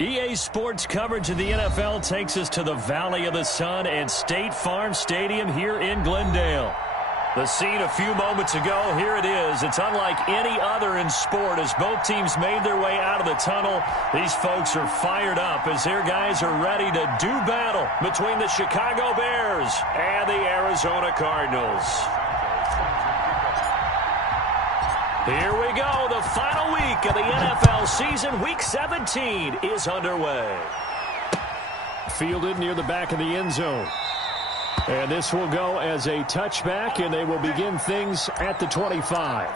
EA Sports coverage of the NFL takes us to the Valley of the Sun and State Farm Stadium here in Glendale. The scene a few moments ago, here it is. It's unlike any other in sport as both teams made their way out of the tunnel. These folks are fired up as their guys are ready to do battle between the Chicago Bears and the Arizona Cardinals. Here we go. The final week of the NFL season. Week 17 is underway. Fielded near the back of the end zone. And this will go as a touchback, and they will begin things at the 25.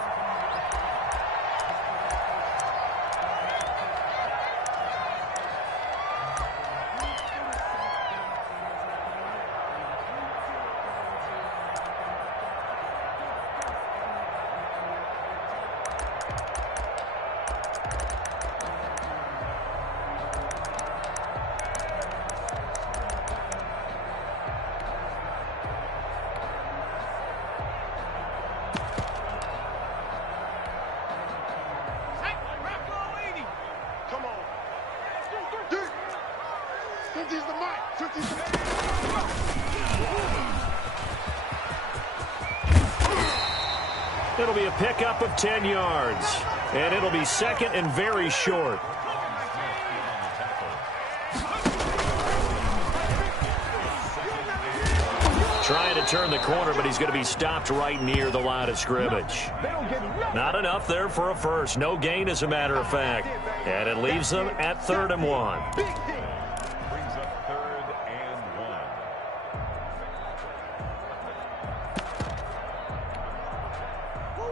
It'll be a pickup of 10 yards, and it'll be second and very short. Trying to turn the corner, but he's going to be stopped right near the line of scrimmage. Not enough there for a first. No gain, as a matter of fact. And it leaves them at 3rd and 1.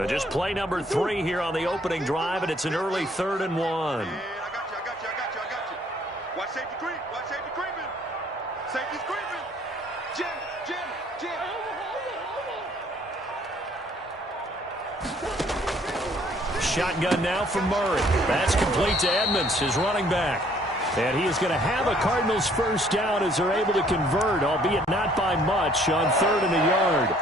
Just play number 3 here on the opening drive, and it's an early 3rd and 1. I got you. Watch safety creep. Watch safety creeping. Safety's creeping. Jim. Shotgun now from Murray. That's complete to Edmonds, his running back. And he is going to have a Cardinals first down as they're able to convert, albeit not by much, on 3rd and a yard.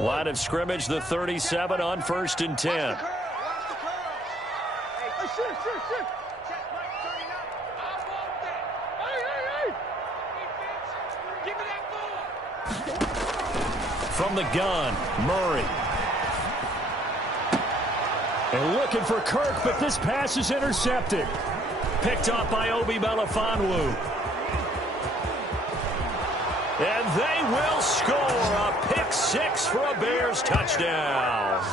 Line of scrimmage, the 37 on 1st and 10. From the gun, Murray. And looking for Kirk, but this pass is intercepted. Picked off by Obi Melifonwu. And they will score a pick 6 for a Bears touchdown.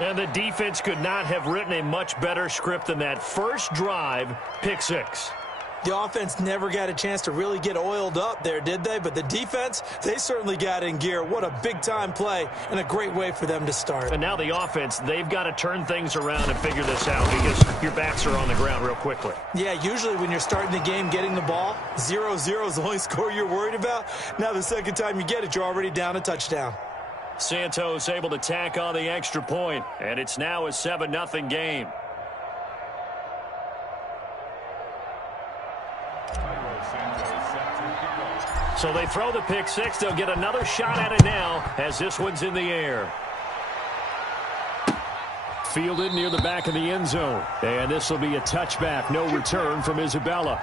And the defense could not have written a much better script than that first drive, pick 6. The offense never got a chance to really get oiled up there, did they? But the defense, they certainly got in gear. What a big-time play and a great way for them to start. And now the offense, they've got to turn things around and figure this out because your backs are on the ground real quickly. Yeah, usually when you're starting the game getting the ball, 0-0 is the only score you're worried about. Now the second time you get it, you're already down a touchdown. Santos able to tack on the extra point, and it's now a 7-0 game. So they throw the pick 6. They'll get another shot at it now as this one's in the air. Fielded near the back of the end zone. And this will be a touchback. No return from Isabella.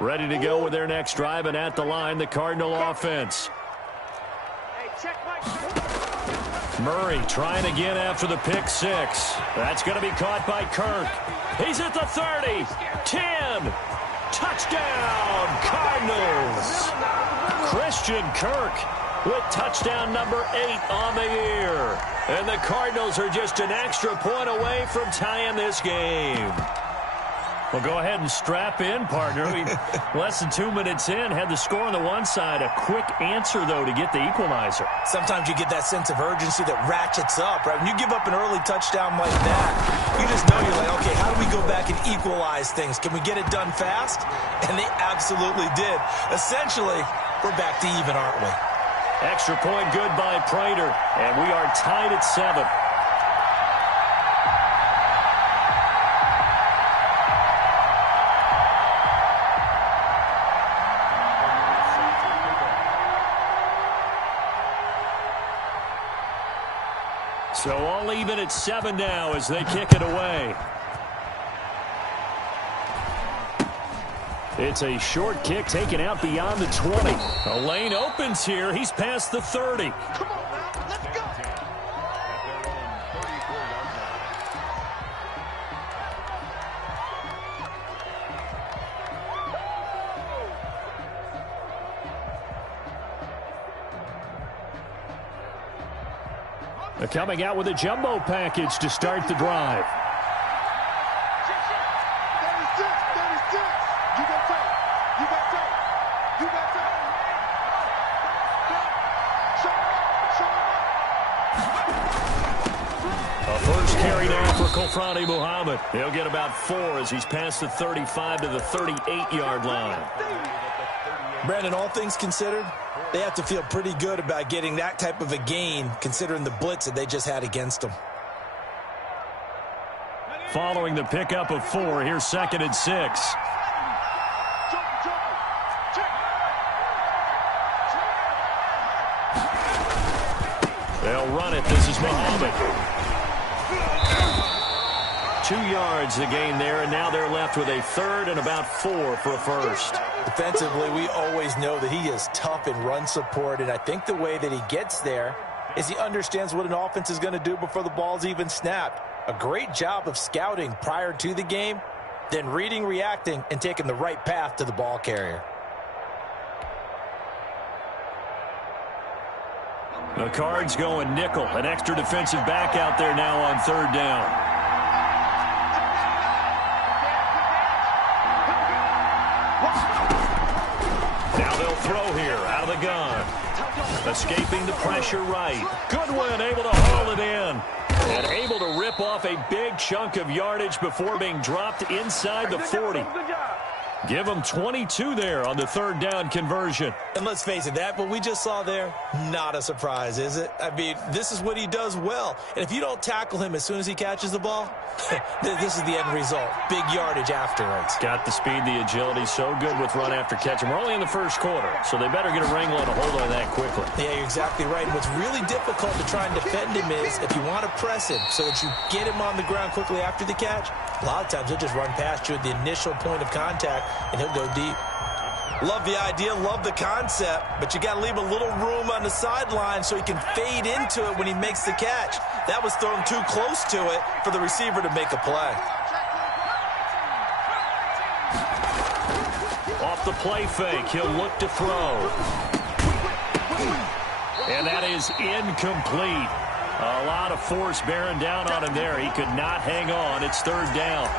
Ready to go with their next drive, and at the line, the Cardinal offense. Murray trying again after the pick six. That's going to be caught by Kirk. He's at the 30, 10, touchdown, Cardinals. Christian Kirk with touchdown number 8 on the year. And the Cardinals are just an extra point away from tying this game. Well, go ahead and strap in, partner. Less than 2 minutes in, had the score on the one side. A quick answer, though, to get the equalizer. Sometimes you get that sense of urgency that ratchets up, right? When you give up an early touchdown like that, you just know you're like, okay, how do we go back and equalize things? Can we get it done fast? And they absolutely did. Essentially, we're back to even, aren't we? Extra point good by Prater, and we are tied at 7. So all even at 7 now as they kick it away. It's a short kick taken out beyond the 20. A lane opens here. He's past the 30. Come on now, let's go. They're coming out with a jumbo package to start the drive. 36, 36. You got tape. You got tape. You got tape. Show him up. A first carry now for Kofrani Muhammad. He'll get about 4 as he's past the 35 to the 38-yard line. Brandon, all things considered, they have to feel pretty good about getting that type of a gain, considering the blitz that they just had against them. Following the pickup of 4, here's 2nd and 6. They'll run it. This is Muhammad. 2 yards the gain there, and now they're left with a 3rd and about 4 for a first. Defensively, we always know that he is tough in run support, and I think the way that he gets there is he understands what an offense is going to do before the ball's even snapped. A great job of scouting prior to the game, then reading, reacting, and taking the right path to the ball carrier. The Cards going nickel. An extra defensive back out there now on 3rd down. Now they'll throw here out of the gun. Escaping the pressure right. Goodwin able to haul it in. And able to rip off a big chunk of yardage before being dropped inside the 40. Give them 22 there on the 3rd down conversion. And let's face it, that what we just saw there, not a surprise, is it? I mean, this is what he does well. And if you don't tackle him as soon as he catches the ball, this is the end result. Big yardage afterwards. Got the speed, the agility, so good with run after catch. And we're only in the first quarter, so they better get a wrangle and a hold on that quickly. Yeah, you're exactly right. And what's really difficult to try and defend him is if you want to press him so that you get him on the ground quickly after the catch, a lot of times he'll just run past you at the initial point of contact, and he'll go deep. Love the idea, love the concept, but you got to leave a little room on the sideline so he can fade into it when he makes the catch. That was thrown too close to it for the receiver to make a play. Off the play fake, he'll look to throw. And that is incomplete. A lot of force bearing down on him there. He could not hang on. It's 3rd down.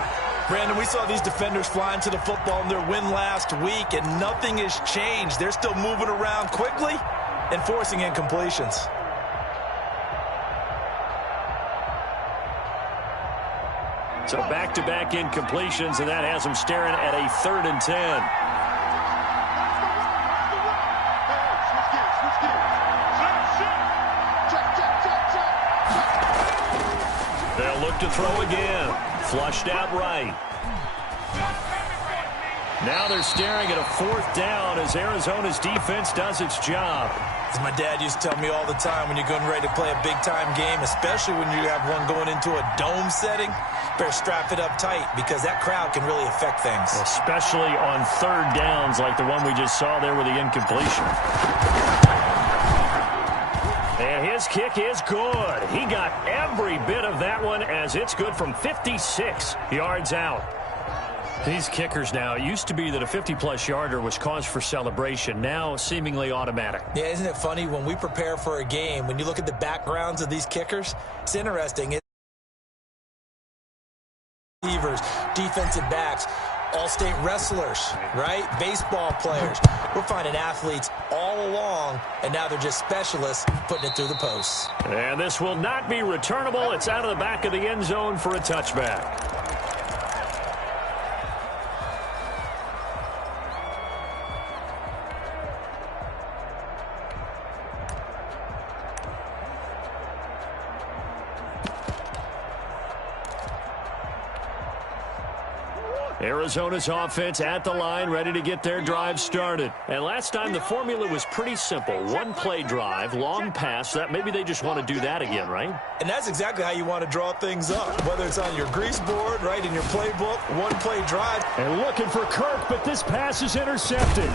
Brandon, we saw these defenders flying to the football in their win last week, and nothing has changed. They're still moving around quickly and forcing incompletions. So back-to-back incompletions, and that has them staring at a 3rd and 10. They'll look to throw again. Flushed out right. Now they're staring at a 4th down as Arizona's defense does its job. As my dad used to tell me all the time, when you're getting ready to play a big-time game, especially when you have one going into a dome setting, better strap it up tight because that crowd can really affect things. Especially on third downs like the one we just saw there with the incompletion. And his kick is good. He got every bit of that one as it's good from 56 yards out. These kickers now, it used to be that a 50-plus yarder was cause for celebration. Now seemingly automatic. Yeah, isn't it funny when we prepare for a game, when you look at the backgrounds of these kickers, it's interesting. Receivers, defensive backs, all-state wrestlers, right? Baseball players. We're finding athletes all along, and now they're just specialists putting it through the posts. And this will not be returnable. It's out of the back of the end zone for a touchback. Arizona's offense at the line, ready to get their drive started. And last time the formula was pretty simple. One-play drive, long pass. Maybe they just want to do that again, right? And that's exactly how you want to draw things up. Whether it's on your grease board, right, in your playbook, one-play drive. And looking for Kirk, but this pass is intercepted.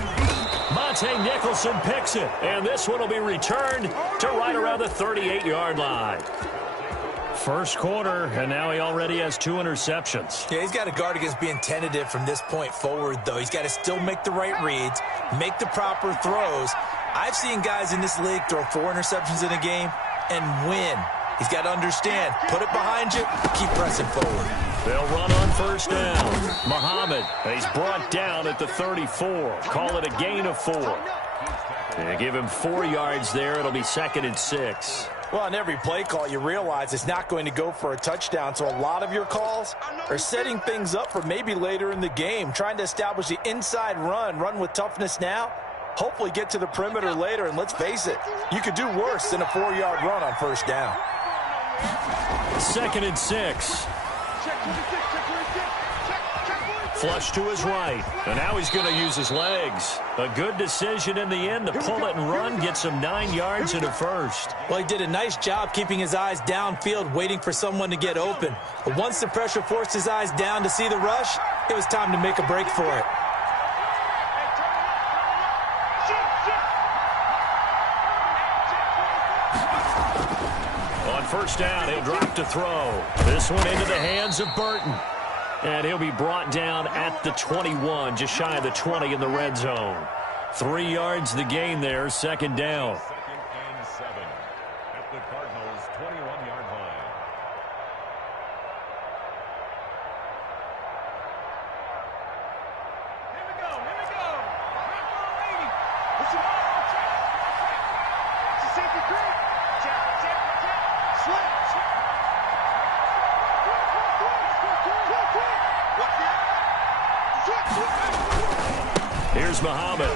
Monte Nicholson picks it. And this one will be returned to right around the 38-yard line. First quarter, and now he already has 2 interceptions. Yeah, he's got to guard against being tentative from this point forward, though. He's got to still make the right reads, make the proper throws. I've seen guys in this league throw 4 interceptions in a game and win. He's got to understand, put it behind you, keep pressing forward. They'll run on first down. Muhammad, he's brought down at the 34. Call it a gain of 4. And give him 4 yards there. It'll be 2nd and 6. Well, on every play call, you realize it's not going to go for a touchdown, so a lot of your calls are setting things up for maybe later in the game, trying to establish the inside run with toughness now, hopefully get to the perimeter later, and let's face it, you could do worse than a 4-yard run on first down. 2nd and 6. Flush to his right, and now he's going to use his legs. A good decision in the end to pull it and run, get some 9 yards and a first. Well, he did a nice job keeping his eyes downfield, waiting for someone to get open. But once the pressure forced his eyes down to see the rush, it was time to make a break for it. On first down, he'll drop to throw. This one into the hands of Burton. And he'll be brought down at the 21, just shy of the 20 in the red zone. 3 yards the gain there, 2nd down. 2nd and 7 at the Cardinals' 21-yard line. Here we go. What's your it's a safety green. Check. Slip. Here's Muhammad.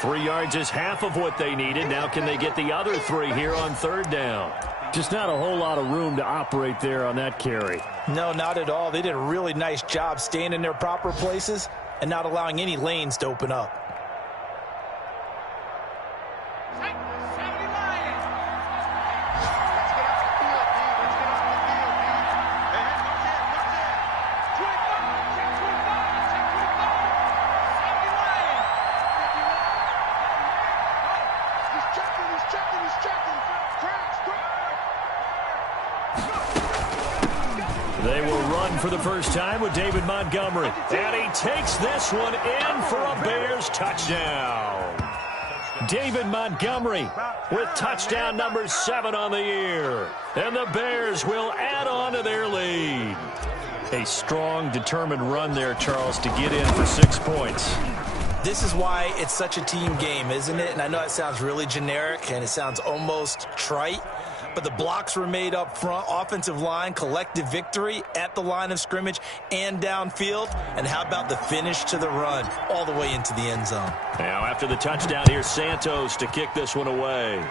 3 yards is half of what they needed. Now can they get the other 3 here on 3rd down? Just not a whole lot of room to operate there on that carry. No, not at all. They did a really nice job staying in their proper places and not allowing any lanes to open up. They will run for the first time with David Montgomery. And he takes this one in for a Bears touchdown. David Montgomery with touchdown number 7 on the year. And the Bears will add on to their lead. A strong, determined run there, Charles, to get in for 6 points. This is why it's such a team game, isn't it? And I know it sounds really generic and it sounds almost trite, but the blocks were made up front, offensive line, collective victory at the line of scrimmage and downfield. And how about the finish to the run all the way into the end zone? Now after the touchdown, here's Santos to kick this one away.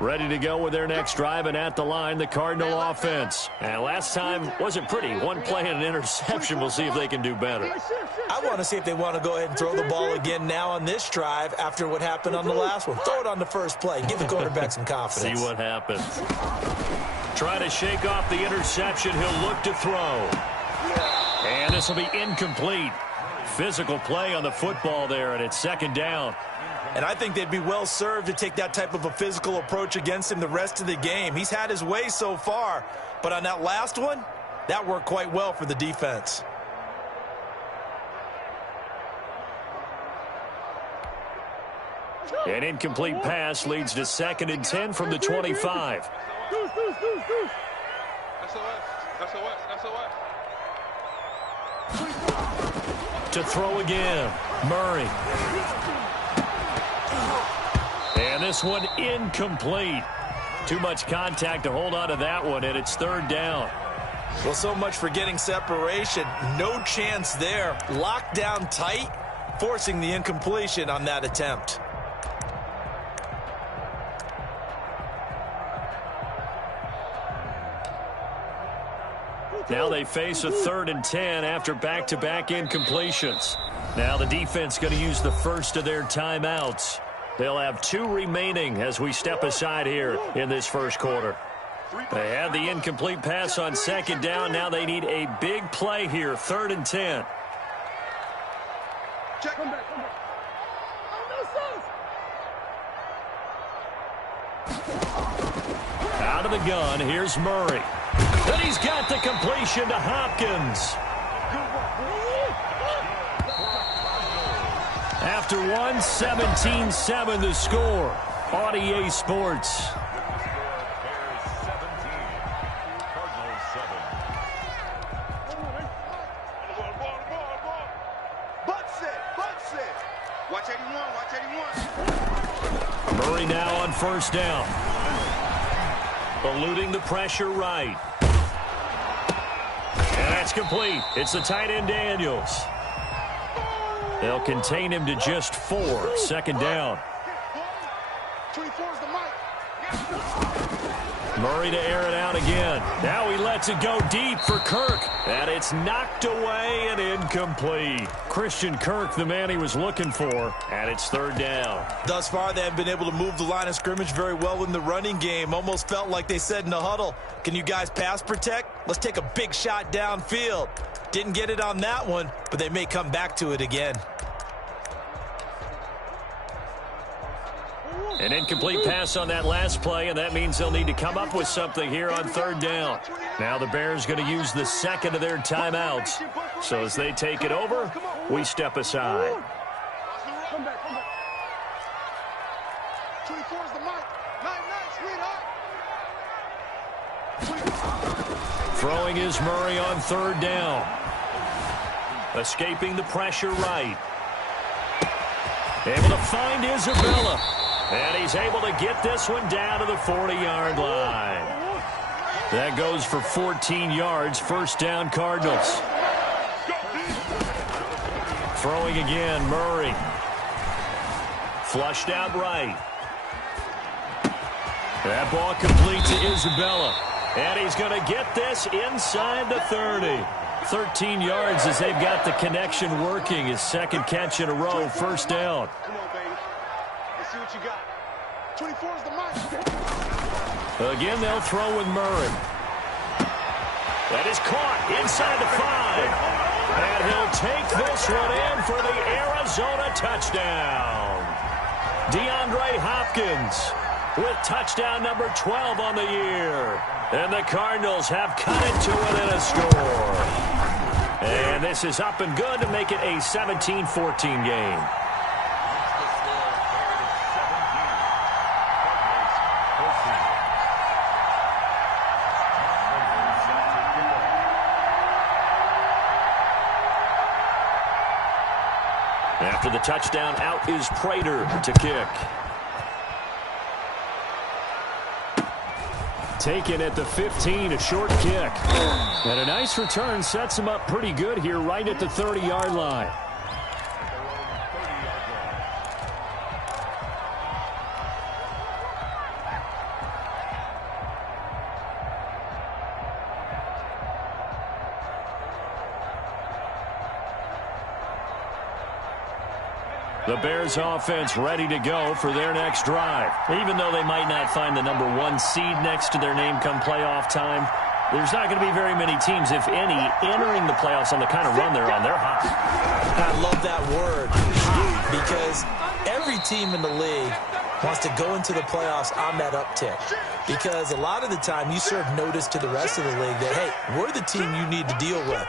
Ready to go with their next drive, and at the line, the Cardinal offense. And last time wasn't pretty. One play and an interception. We'll see if they can do better. I want to see if they want to go ahead and throw the ball again now on this drive after what happened on the last one. Throw it on the first play. Give the quarterback some confidence. See what happens. Try to shake off the interception. He'll look to throw. And this will be incomplete. Physical play on the football there, and it's second down. And I think they'd be well served to take that type of a physical approach against him the rest of the game. He's had his way so far, but on that last one, that worked quite well for the defense. An incomplete pass leads to 2nd and 10 from the 25. To throw again, Murray. And this one incomplete. Too much contact to hold on to that one, and it's 3rd down. Well, so much for getting separation. No chance there. Locked down tight, forcing the incompletion on that attempt. Now they face a 3rd and 10 after back-to-back incompletions. Now the defense going to use the first of their timeouts. They'll have 2 remaining as we step aside here in this first quarter. They had the incomplete pass on 2nd down. Now they need a big play here, 3rd and 10. Out of the gun, here's Murray. And he's got the completion to Hopkins. After one, 17-7 the score on EA Sports. Watch 81, watch 81. Murray now on 1st down. Eluding the pressure right. And that's complete. It's the tight end Daniels. They'll contain him to just 4. 2nd down. Murray to air it out again. Now he lets it go deep for Kirk. And it's knocked away and incomplete. Christian Kirk, the man he was looking for. And it's 3rd down. Thus far, they haven't been able to move the line of scrimmage very well in the running game. Almost felt like they said in the huddle, can you guys pass protect? Let's take a big shot downfield. Didn't get it on that one, but they may come back to it again. An incomplete pass on that last play, and that means they'll need to come up with something here on 3rd down. Now the Bears going to use the 2nd of their timeouts. So as they take it over, we step aside. Throwing is Murray on 3rd down. Escaping the pressure right. Able to find Isabella. And he's able to get this one down to the 40-yard line. That goes for 14 yards. 1st down, Cardinals. Throwing again, Murray. Flushed out right. That ball complete to Isabella. And he's going to get this inside the 30. 13 yards as they've got the connection working. His 2nd catch in a row, 1st down. Come on, baby. Let's see what you got. 24 is the mark. Again, they'll throw with Murray. That is caught inside the 5. And he'll take this one in for the Arizona touchdown. DeAndre Hopkins with touchdown number 12 on the year. And the Cardinals have cut it to within a score. And this is up and good to make it a 17-14 game. After the touchdown, out is Prater to kick. Taken at the 15, a short kick. And a nice return sets him up pretty good here right at the 30-yard line. The Bears offense ready to go for their next drive. Even though they might not find the #1 seed next to their name come playoff time, there's not going to be very many teams, if any, entering the playoffs on the kind of run they're on. They're hot. I love that word, hot, because every team in the league wants to go into the playoffs on that uptick. Because a lot of the time you serve notice to the rest of the league that, hey, we're the team you need to deal with.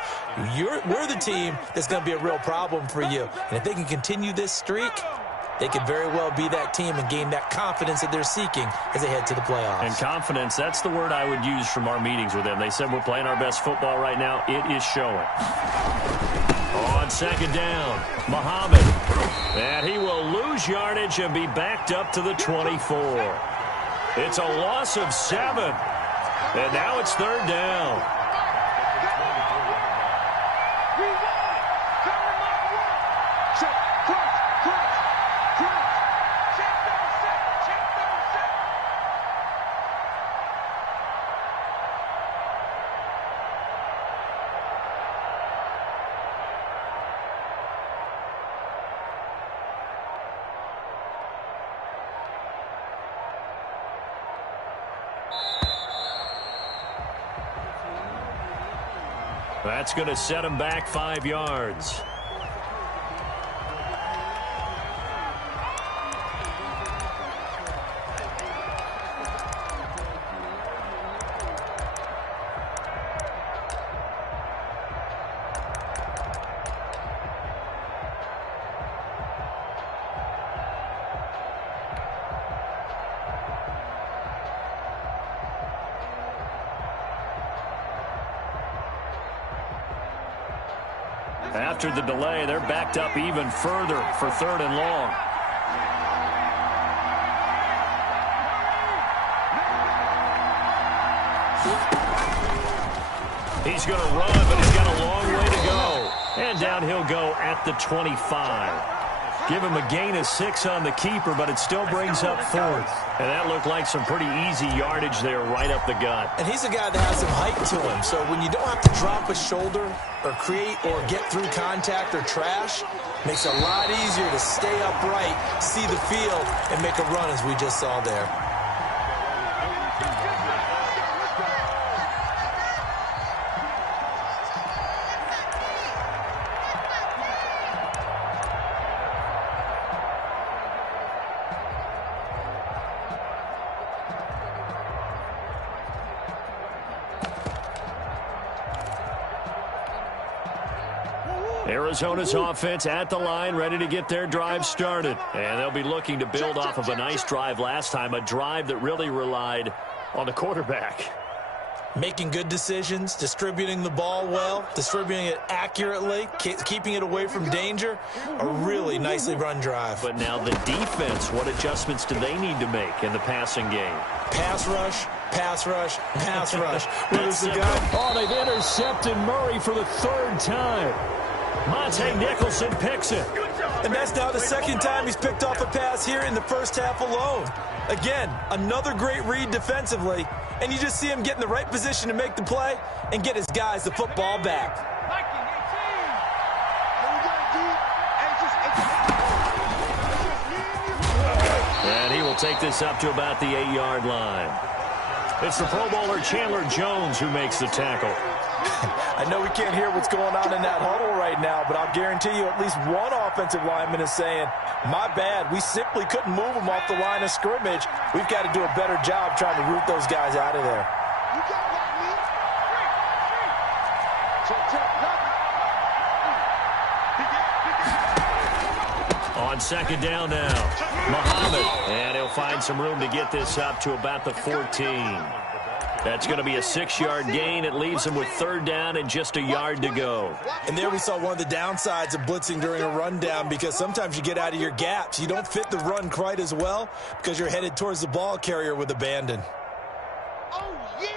We're the team that's going to be a real problem for you. And if they can continue this streak, they could very well be that team and gain that confidence that they're seeking as they head to the playoffs. And confidence, that's the word I would use from our meetings with them. They said we're playing our best football right now. It is showing. On second down, Muhammad. And he will lose yardage and be backed up to the 24. It's a loss of 7. And now it's third down. That's going to set him back 5 yards. After the delay, they're backed up even further for 3rd and long. He's going to run, but he's got a long way to go. And down he'll go at the 25. Give him a gain of 6 on the keeper, but it still brings up 4th. And that looked like some pretty easy yardage there right up the gut. And he's a guy that has some height to him. So when you don't have to drop a shoulder or create or get through contact or trash, makes it a lot easier to stay upright, see the field, and make a run as we just saw there. Arizona's offense at the line, ready to get their drive started. And they'll be looking to build off of a nice drive last time, a drive that really relied on the quarterback. Making good decisions, distributing the ball well, distributing it accurately, keeping it away from danger. A really nicely run drive. But now the defense, what adjustments do they need to make in the passing game? Pass rush, pass rush, pass rush. Where's the guy? Oh, they've intercepted Murray for the 3rd time. Monte Nicholson picks it. And that's now the 2nd time he's picked off a pass here in the first half alone. Again, another great read defensively, and you just see him get in the right position to make the play and get his guys the football back. And he will take this up to about the 8-yard line. It's the Pro Bowler Chandler Jones who makes the tackle. I know we can't hear what's going on in that huddle right now, but I'll guarantee you at least one offensive lineman is saying, my bad, we simply couldn't move them off the line of scrimmage. We've got to do a better job trying to root those guys out of there. On second down now, Muhammad. And he'll find some room to get this up to about the 14. That's going to be a 6-yard gain. It leaves him with 3rd down and just a yard to go. And there we saw one of the downsides of blitzing during a rundown, because sometimes you get out of your gaps. You don't fit the run quite as well because you're headed towards the ball carrier with abandon. Oh, yeah!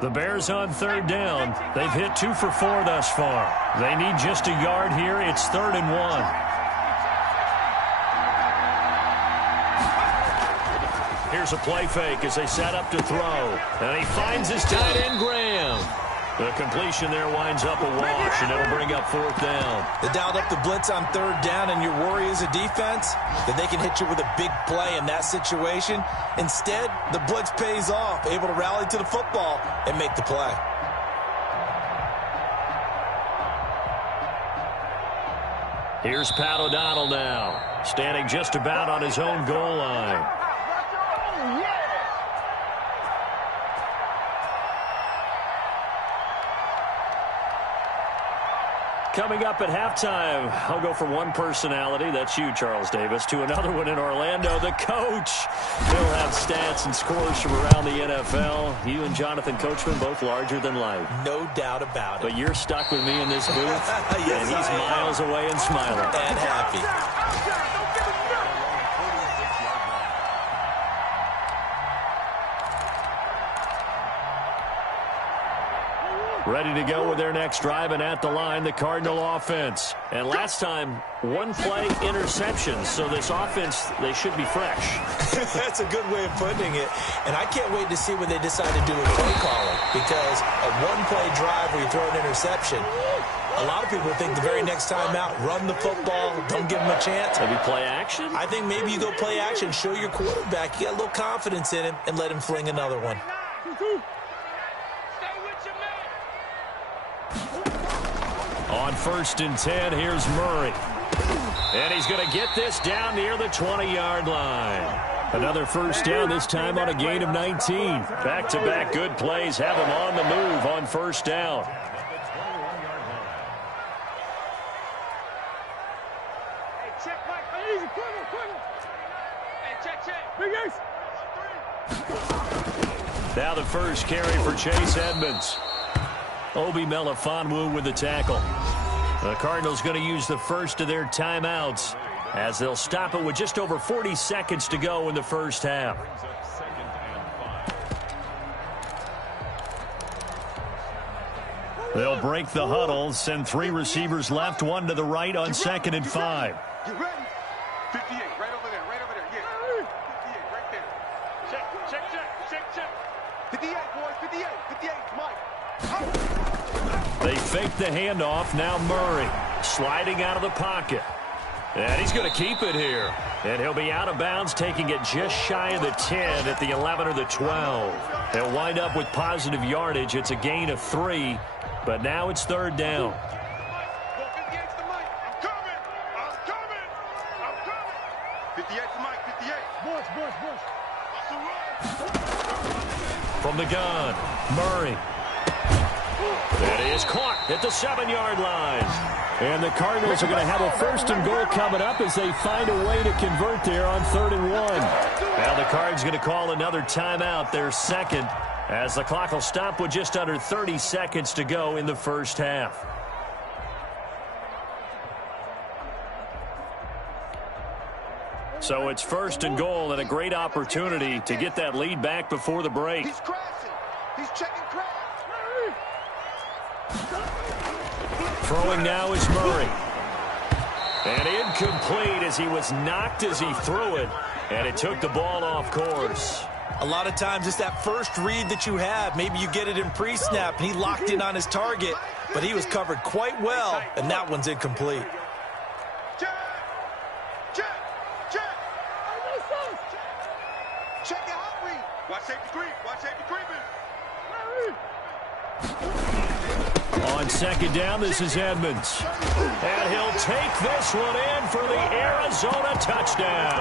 The Bears on 3rd down. They've hit 2 for 4 thus far. They need just a yard here. It's 3rd and 1. Here's a play fake as they set up to throw. And he finds his tight end, Graham. The completion there winds up a wash, and it'll bring up 4th down. They dialed up the blitz on 3rd down, and your worry as a defense that they can hit you with a big play in that situation. Instead, the blitz pays off, able to rally to the football and make the play. Here's Pat O'Donnell now, standing just about on his own goal line. Coming up at halftime, I'll go from one personality, that's you, Charles Davis, to another one in Orlando, the coach. He'll have stats and scores from around the NFL. You and Jonathan Coachman, both larger than life. No doubt about it. But you're stuck with me in this booth, yes, and he's miles away and smiling. And happy. Ready to go with their next drive, and at the line, the Cardinal offense. And last time, 1-play interceptions, so this offense, they should be fresh. That's a good way of putting it. And I can't wait to see what they decide to do with play calling, because a 1-play drive where you throw an interception, a lot of people think the very next time out, run the football, don't give them a chance. Maybe play action? I think maybe you go play action, show your quarterback, you got a little confidence in him, and let him fling another one. On 1st and 10, here's Murray. And he's going to get this down near the 20-yard line. Another 1st down, this time on a gain of 19. Back-to-back good plays have him on the move on 1st down. Hey, check, Mike. Easy, quicker. Hey, check. Now the first carry for Chase Edmonds. Obi Melifonwu with the tackle. The Cardinals going to use the first of their timeouts as they'll stop it with just over 40 seconds to go in the 1st half. They'll break the huddle, send 3 receivers left, 1 to the right on 2nd and 5. Get ready. 58, right over there. Yeah. 58, right there. Check. 58, boys, 58, Mike. They fake the handoff. Now Murray sliding out of the pocket. And he's going to keep it here. And he'll be out of bounds, taking it just shy of the 10 at the 11 or the 12. He'll wind up with positive yardage. It's a gain of 3, but now it's 3rd down. 58's the Mike. I'm coming. 58's the Mike, 58. Bush. From the gun, Murray. That is caught at the 7-yard line. And the Cardinals are going to have a 1st and goal coming up as they find a way to convert there on 3rd and 1. Now the Cards going to call another timeout, their 2nd, as the clock will stop with just under 30 seconds to go in the 1st half. So it's 1st and goal, and a great opportunity to get that lead back before the break. He's crashing. He's checking crash. Throwing now is Murray. And incomplete as he was knocked as he threw it. And it took the ball off course. A lot of times it's that first read that you have. Maybe you get it in pre-snap, and he locked in on his target. But he was covered quite well, and that one's incomplete. Check your hot read. Watch safety creeping. On 2nd down, this is Edmonds. And he'll take this one in for the Arizona touchdown.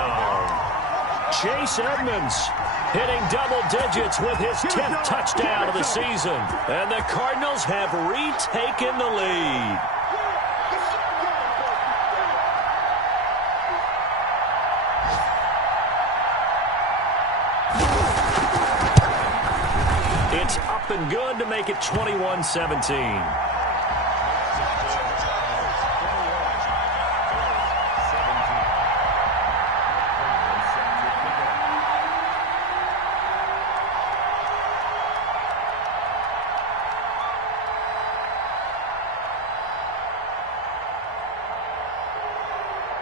Chase Edmonds hitting double digits with his 10th touchdown of the season. And the Cardinals have retaken the lead. It's up and good to make it 21-17.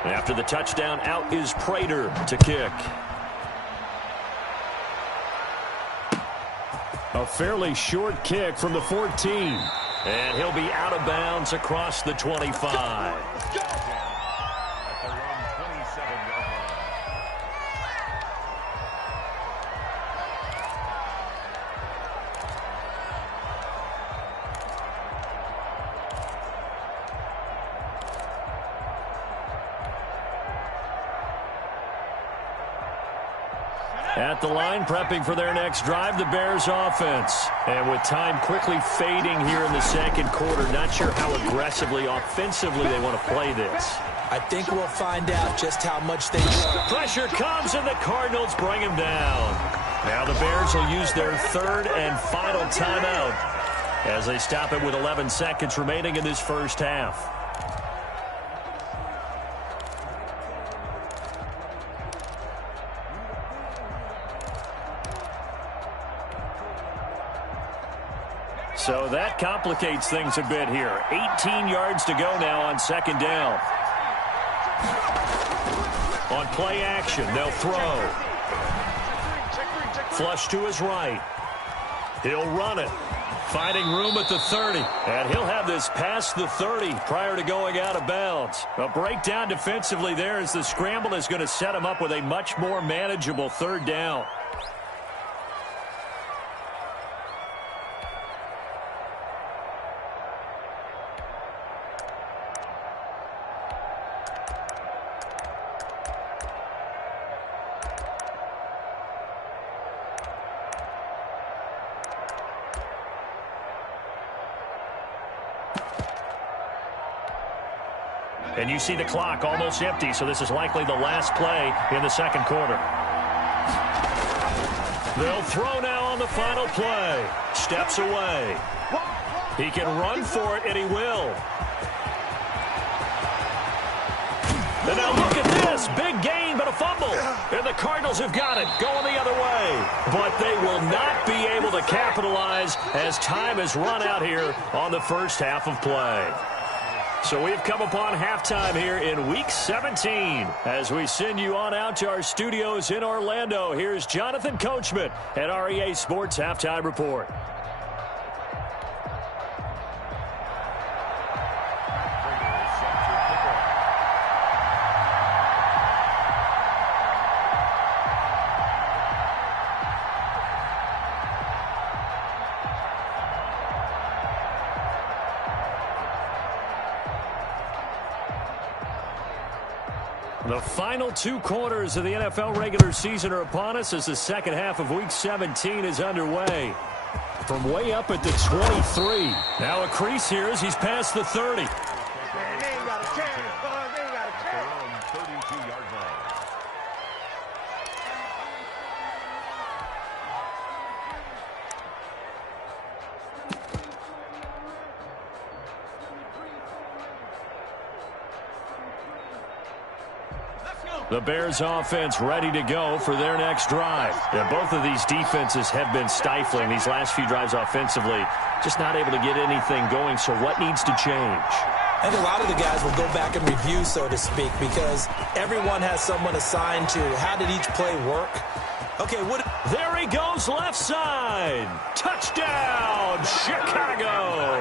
After the touchdown, out is Prater to kick. A fairly short kick from the 14. And he'll be out of bounds across the 25. At the line, prepping for their next drive, the Bears offense. And with time quickly fading here in the second quarter, not sure how aggressively, offensively they want to play this. I think we'll find out just how much they want. Pressure comes, and the Cardinals bring him down. Now the Bears will use their third and final timeout as they stop it with 11 seconds remaining in this first half. So that complicates things a bit here. 18 yards to go now on second down. On play action, they'll throw. Flush to his right. He'll run it. Finding room at the 30. And he'll have this past the 30 prior to going out of bounds. A breakdown defensively there as the scramble is going to set him up with a much more manageable third down. And you see the clock almost empty, so this is likely the last play in the second quarter. They'll throw now on the final play. Steps away. He can run for it, and he will. And now look at this. Big gain, but a fumble. And the Cardinals have got it, going the other way. But they will not be able to capitalize as time has run out here on the first half of play. So we've come upon halftime here in Week 17. As we send you on out to our studios in Orlando, here's Jonathan Coachman at REA Sports Halftime Report. The final two quarters of the NFL regular season are upon us as the second half of Week 17 is underway. From way up at the 23. Now a crease here as he's past the 30. Man, they ain't got a chance, boy. They ain't got a chance. 32-yard line. The Bears offense ready to go for their next drive. And both of these defenses have been stifling these last few drives offensively. Just not able to get anything going, so what needs to change? And a lot of the guys will go back and review, so to speak, because everyone has someone assigned to how did each play work. Okay, there he goes, left side. Touchdown, Chicago.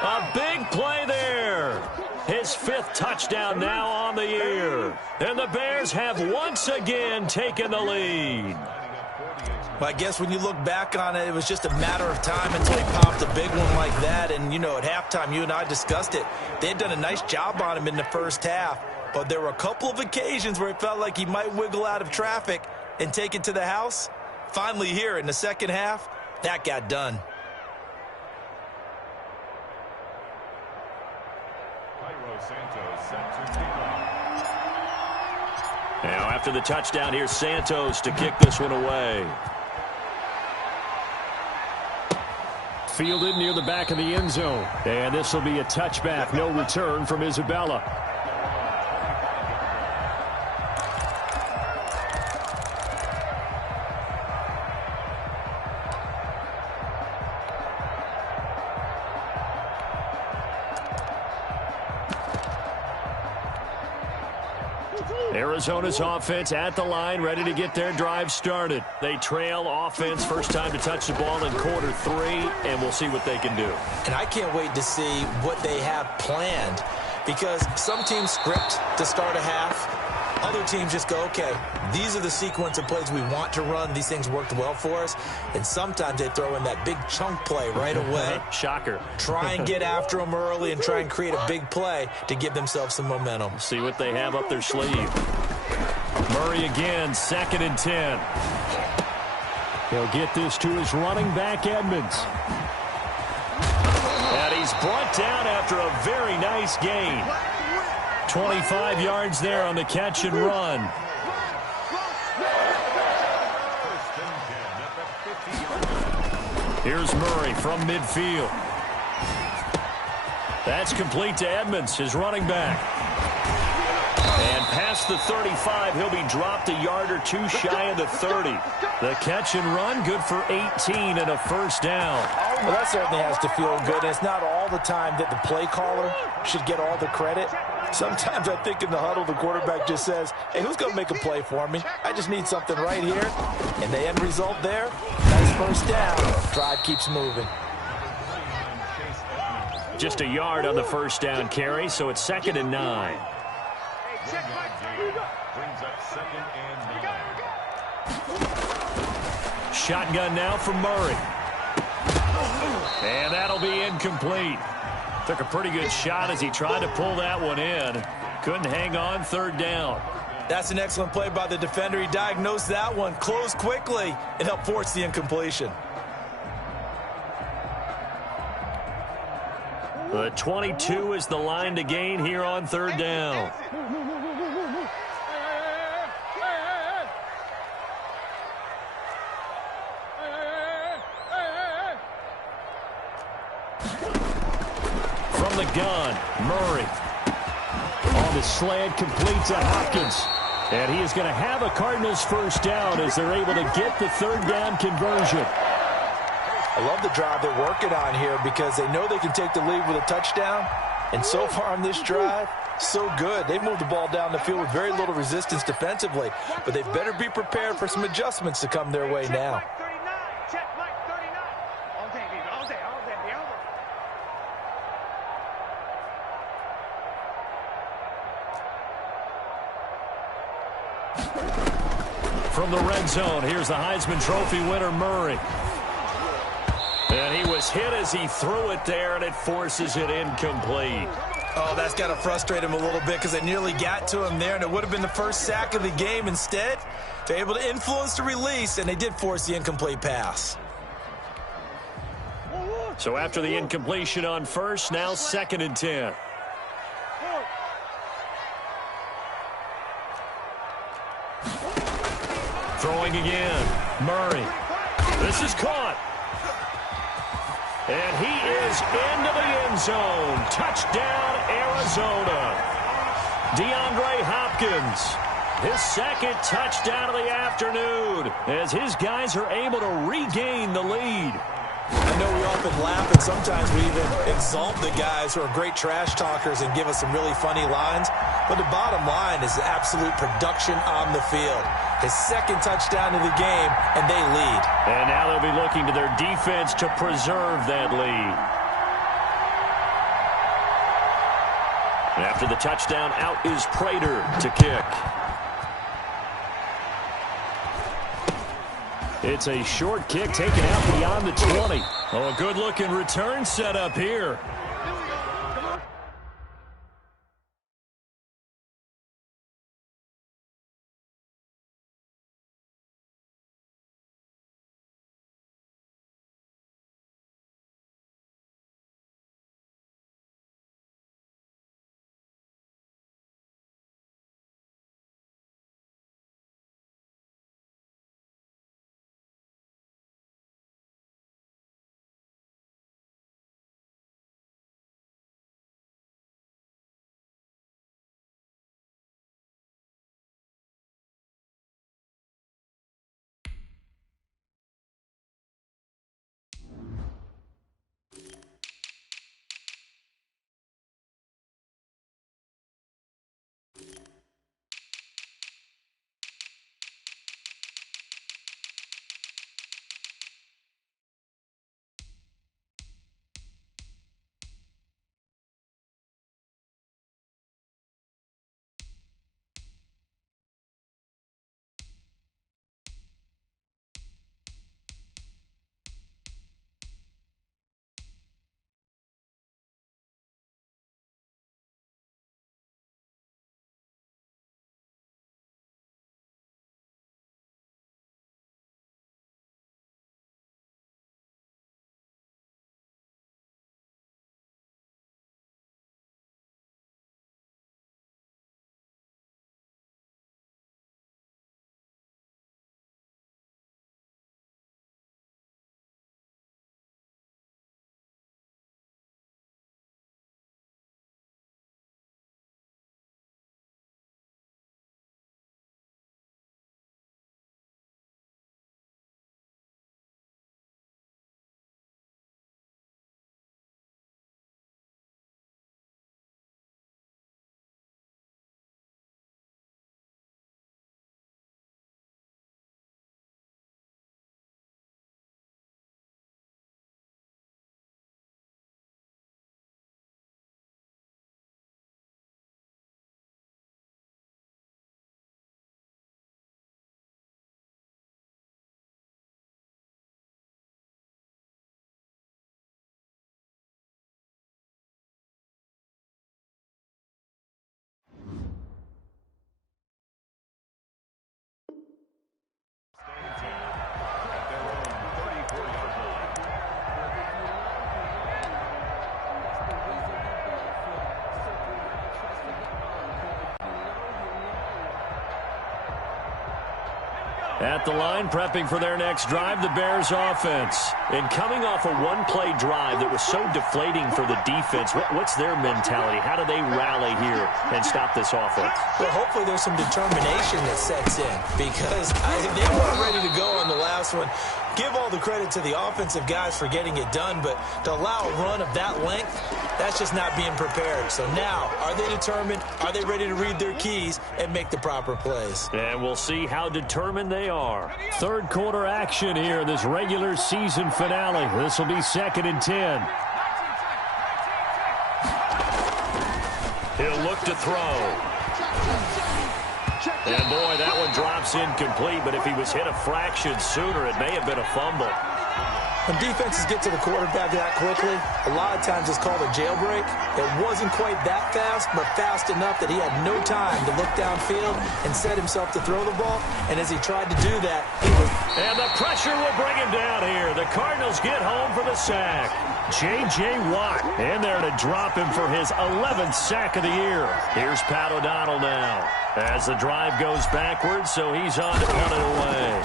A big play there. His fifth touchdown now on the year. And the Bears have once again taken the lead. Well, I guess when you look back on it, it was just a matter of time until he popped a big one like that. And, you know, at halftime, you and I discussed it. They had done a nice job on him in the first half. But there were a couple of occasions where it felt like he might wiggle out of traffic and take it to the house. Finally here in the second half, that got done. Now after the touchdown, here's Santos to kick this one away. Fielded near the back of the end zone. And this will be a touchback. No return from Isabella. Arizona's offense at the line, ready to get their drive started. They trail offense, first time to touch the ball in quarter 3, and we'll see what they can do. And I can't wait to see what they have planned, because some teams script to start a half. Other teams just go, okay, these are the sequence of plays we want to run. These things worked well for us. And sometimes they throw in that big chunk play right away. Shocker. Try and get after them early and try and create a big play to give themselves some momentum. See what they have up their sleeve. Murray again, 2nd and 10. He'll get this to his running back, Edmonds. And he's brought down after a very nice gain. 25 yards there on the catch and run. Here's Murray from midfield. That's complete to Edmonds, his running back. And past the 35, he'll be dropped a yard or 2 shy of the 30. The catch and run, good for 18 and a first down. Well, that certainly has to feel good. And it's not all the time that the play caller should get all the credit. Sometimes I think in the huddle, the quarterback just says, hey, who's going to make a play for me? I just need something right here. And the end result there, nice first down. Drive keeps moving. Just a yard on the first down carry, so it's 2nd and 9. Brings up 2nd and 9. Shotgun now from Murray. And that'll be incomplete. Took a pretty good shot as he tried to pull that one in. Couldn't hang on, 3rd down. That's an excellent play by the defender. He diagnosed that one, closed quickly, and helped force the incompletion. The 22 is the line to gain here on 3rd down. From the gun, Murray. On the slant, complete to Hopkins. And he is going to have a Cardinals first down as they're able to get the 3rd down conversion. I love the drive they're working on here because they know they can take the lead with a touchdown. And so far on this drive, so good. They've moved the ball down the field with very little resistance defensively. But they better be prepared for some adjustments to come their way now. From the red zone, here's the Heisman Trophy winner, Murray. And he was hit as he threw it there, and it forces it incomplete. Oh, that's got to frustrate him a little bit because they nearly got to him there, and it would have been the first sack of the game. Instead, they're able to influence the release, and they did force the incomplete pass. So after the incompletion on first, now 2nd and 10. Throwing again, Murray. This is caught. And he is into the end zone. Touchdown, Arizona. DeAndre Hopkins, his 2nd touchdown of the afternoon, as his guys are able to regain the lead. I know we often laugh, and sometimes we even exalt the guys who are great trash talkers and give us some really funny lines. But the bottom line is absolute production on the field. His 2nd touchdown of the game, and they lead. And now they'll be looking to their defense to preserve that lead. After the touchdown, out is Prater to kick. It's a short kick taken out beyond the 20. Oh, a good-looking return set up here. At the line, prepping for their next drive, the Bears offense. And coming off a one-play drive that was so deflating for the defense, what's their mentality? How do they rally here and stop this offense? Well, hopefully there's some determination that sets in because they weren't ready to go on the last one. Give all the credit to the offensive guys for getting it done, but to allow a run of that length, that's just not being prepared. So now, are they determined? Are they ready to read their keys and make the proper plays? And we'll see how determined they are. Third quarter action here in this regular season finale. This will be 2nd and 10. He'll look to throw. And, boy, that one drops incomplete, but if he was hit a fraction sooner, it may have been a fumble. When defenses get to the quarterback that quickly, a lot of times it's called a jailbreak. It wasn't quite that fast, but fast enough that he had no time to look downfield and set himself to throw the ball. And as he tried to do that, he was... And the pressure will bring him down here. The Cardinals get home for the sack. J.J. Watt in there to drop him for his 11th sack of the year. Here's Pat O'Donnell now as the drive goes backwards, so he's on to punt it away.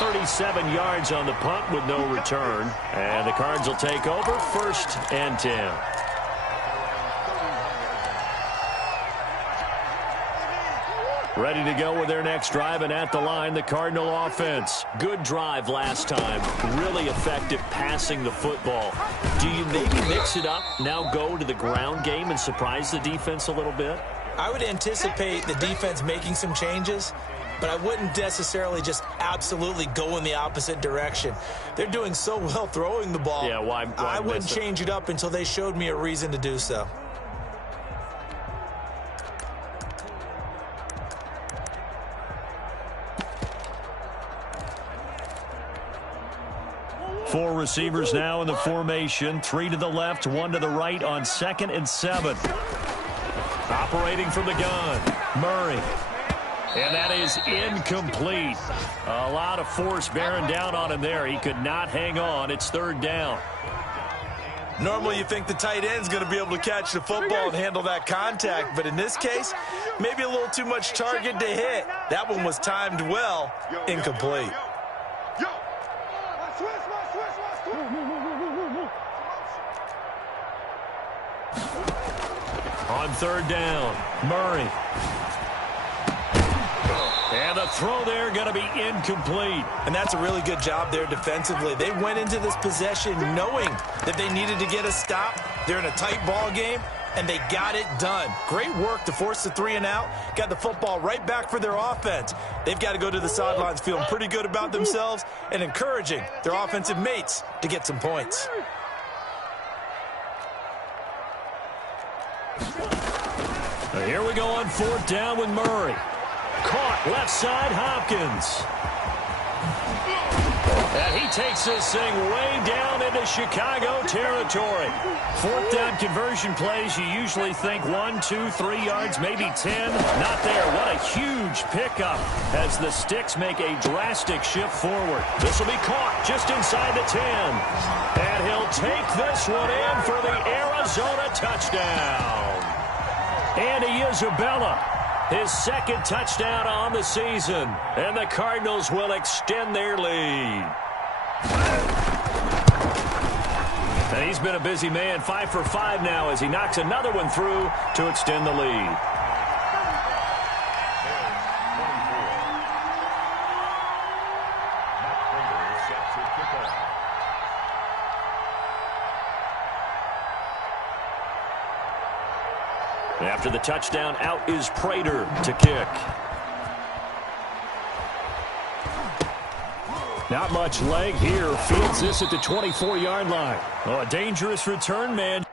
37 yards on the punt with no return. And the Cards will take over 1st and 10. Ready to go with their next drive, and at the line, the Cardinal offense. Good drive last time. Really effective passing the football. Do you maybe mix it up, now go to the ground game and surprise the defense a little bit? I would anticipate the defense making some changes, but I wouldn't necessarily just absolutely go in the opposite direction. They're doing so well throwing the ball. Yeah, why I wouldn't change it up until they showed me a reason to do so. Four receivers now in the formation. 3 to the left, 1 to the right on 2nd and 7. Operating from the gun, Murray. And that is incomplete. A lot of force bearing down on him there. He could not hang on. It's 3rd down. Normally you think the tight end's going to be able to catch the football and handle that contact, but in this case, maybe a little too much target to hit. That one was timed well, incomplete. On 3rd down, Murray. And the throw there going to be incomplete. And that's a really good job there defensively. They went into this possession knowing that they needed to get a stop. They're in a tight ball game, and they got it done. Great work to force the 3 and out. Got the football right back for their offense. They've got to go to the sidelines feeling pretty good about themselves and encouraging their offensive mates to get some points. Here we go on 4th down with Murray. Caught left side, Hopkins. And he takes this thing way down into Chicago territory. 4th down conversion plays, you usually think 1, 2, 3 yards, maybe 10. Not there. What a huge pickup as the Sticks make a drastic shift forward. This will be caught just inside the 10. And he'll take this one in for the Arizona touchdown. Andy Isabella, his 2nd touchdown on the season. And the Cardinals will extend their lead. And he's been a busy man, 5 for 5 now as he knocks another one through to extend the lead. After the touchdown, out is Prater to kick. Not much leg here. Fields this at the 24-yard line. Oh, a dangerous return, man.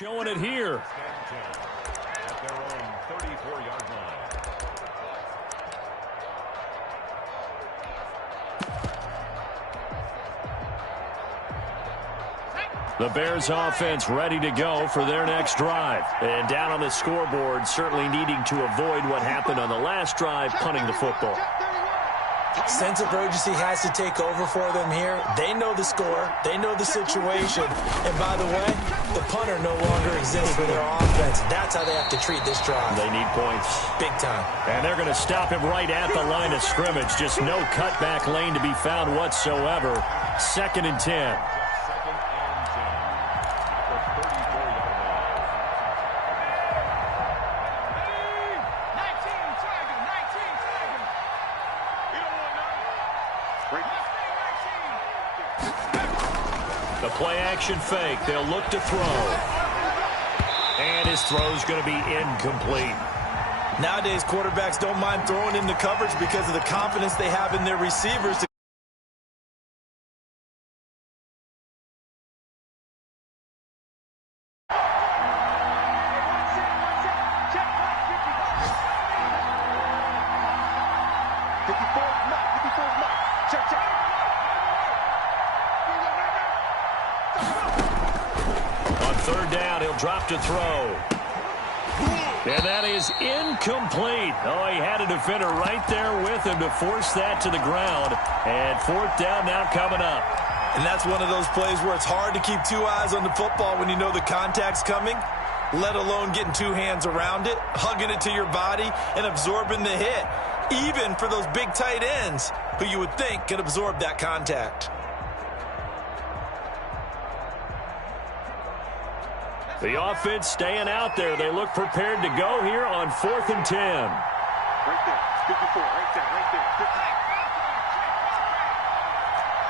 showing it here. At their own 34-yard line. The Bears offense ready to go for their next drive. And down on the scoreboard, certainly needing to avoid what happened on the last drive, punting the football. Sense of urgency has to take over for them here. They know the score. They know the situation. And by the way, the punter no longer exists for their offense. That's how they have to treat this drive. They need points. Big time. And they're going to stop him right at the line of scrimmage. Just no cutback lane to be found whatsoever. 2nd and 10. The play-action fake. They'll look to throw. And his throw's going to be incomplete. Nowadays, quarterbacks don't mind throwing into coverage because of the confidence they have in their receivers. On 3rd down, he'll drop to throw. And that is incomplete. Oh, he had a defender right there with him to force that to the ground. And 4th down now coming up. And that's one of those plays where it's hard to keep 2 eyes on the football when you know the contact's coming, let alone getting 2 hands around it, hugging it to your body, and absorbing the hit, even for those big tight ends who you would think could absorb that contact. The offense staying out there. They look prepared to go here on 4th and 10. Right there. 54. Right there. Right there. 50.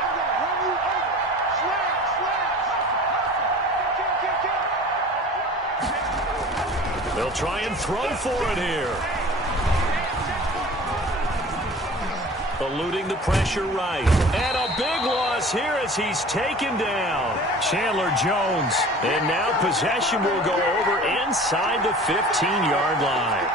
I'm going to run you over. Slam. They'll try and throw for it here. Eluding the pressure right. And a big loss here as he's taken down. Chandler Jones. And now possession will go over inside the 15-yard line.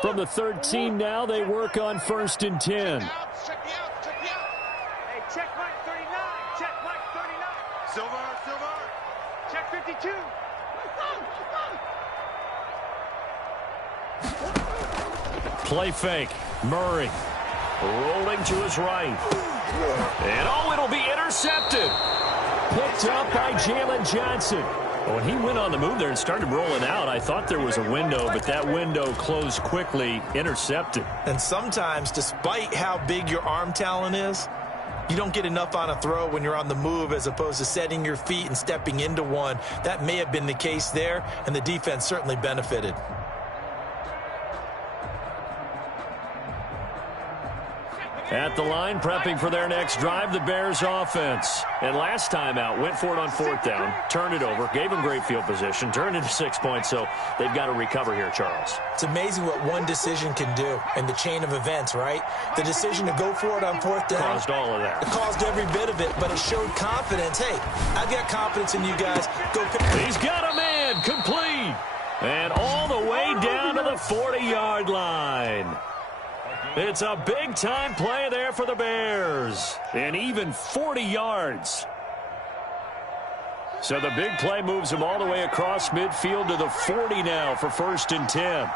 From the 13 now, they work on 1st and 10. Check me out. Hey, check Mike 39. Check Mike 39. Silver. Check 52. Play fake. Murray rolling to his right. And oh, it'll be intercepted. Picked up by Jalen Johnson. When he went on the move there and started rolling out, I thought there was a window, but that window closed quickly, intercepted. And sometimes, despite how big your arm talent is, you don't get enough on a throw when you're on the move as opposed to setting your feet and stepping into one. That may have been the case there, and the defense certainly benefited. At the line, prepping for their next drive, the Bears offense. And last time out, went for it on 4th down, turned it over, gave them great field position, turned into 6 points, so they've got to recover here, Charles. It's amazing what one decision can do in the chain of events, right? The decision to go for it on 4th down. Caused all of that. It caused every bit of it, but it showed confidence. Hey, I've got confidence in you guys. Go pick. He's got a man, complete. And all the way down to the 40-yard line. It's a big-time play there for the Bears. And even 40 yards. So the big play moves him all the way across midfield to the 40 now for 1st and 10.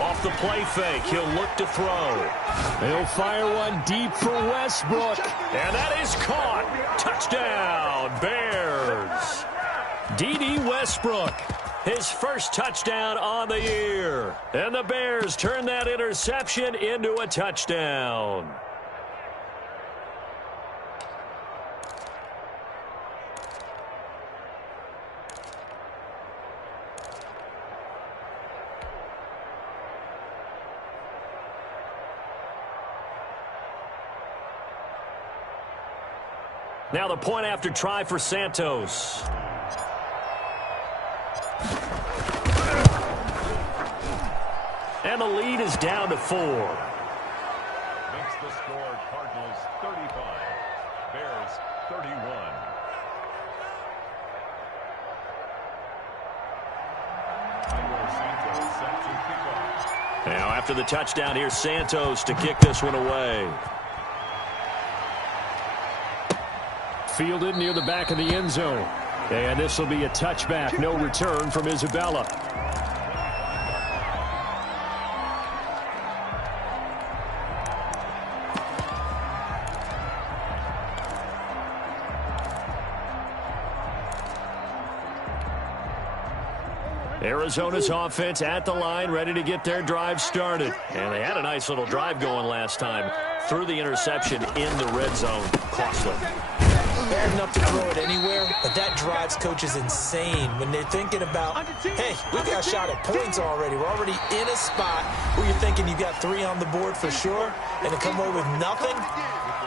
Off the play fake, he'll look to throw. He'll fire one deep for Westbrook. And that is caught. Touchdown, Bears. D.D. Westbrook. His first touchdown on the year. And the Bears turn that interception into a touchdown. Now the point after try for Santos. And the lead is down to 4. Makes the score Cardinals 35, Bears 31. Santos set to kick off. Now after the touchdown, here's Santos to kick this one away. Fielded near the back of the end zone. And this will be a touchback. No return from Isabella. Arizona's offense at the line, ready to get their drive started. And they had a nice little drive going last time. Threw the interception in the red zone. Costly. Bad enough to throw it anywhere, but that drives coaches insane when they're thinking about, hey, we've got a shot at points already. We're already in a spot where you're thinking you've got 3 on the board for sure, and to come away with nothing,